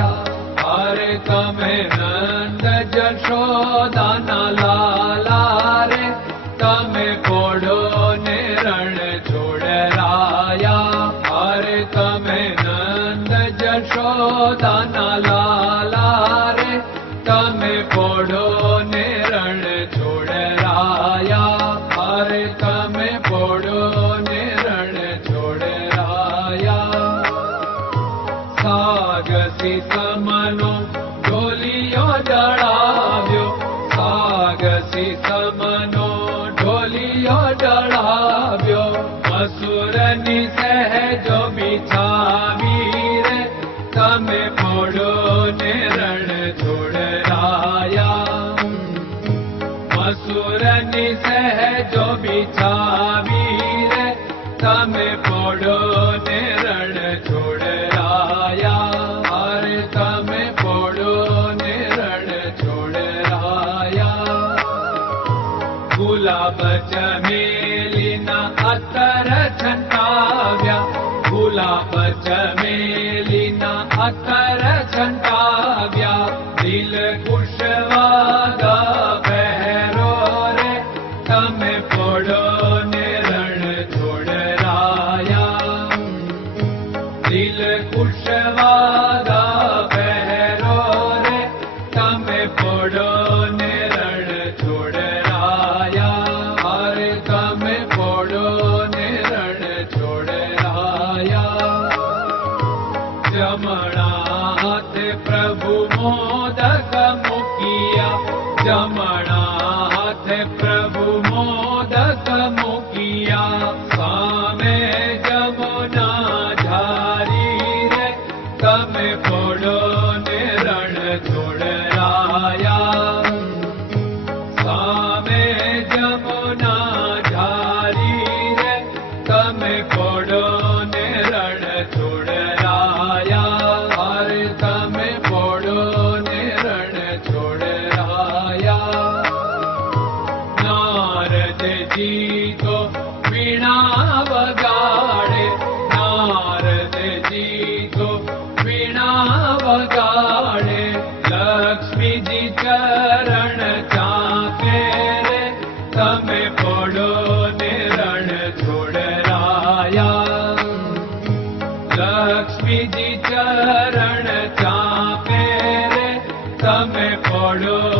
हरे तमे नन्द यशो दाना रे। तमे पोढो नेरणोडा हरे तमे नन्द यशो दाना ला तमे पोढो so गुलाब चमेलिना अतर छन्ताव्या गुलाब चमेलिना अतर छन्ताव्या दिल कुशवादा जलिना रे तमे पड किया जमुना झारी रे तब ने रण छोड़ाया सामे जमुना झारी रे तब पड़ो लक्ष्मीजी रे तमे पड़ो।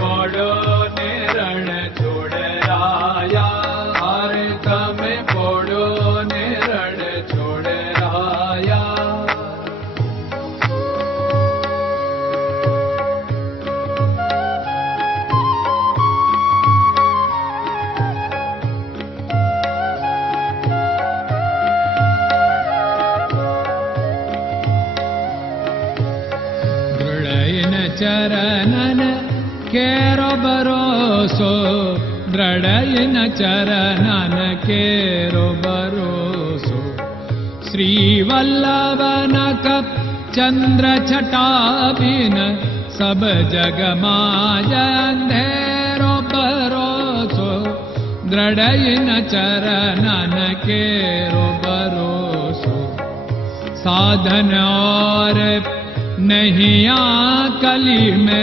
我勒。दृढय न चरन केरो भरोसो श्रीवल्लभ चन्द्रटाबिन सब जगमाजेरो भरोसो दृढय न चरन केरो भरोसो साधन और नही मे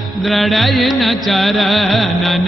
दृढयिन चरणन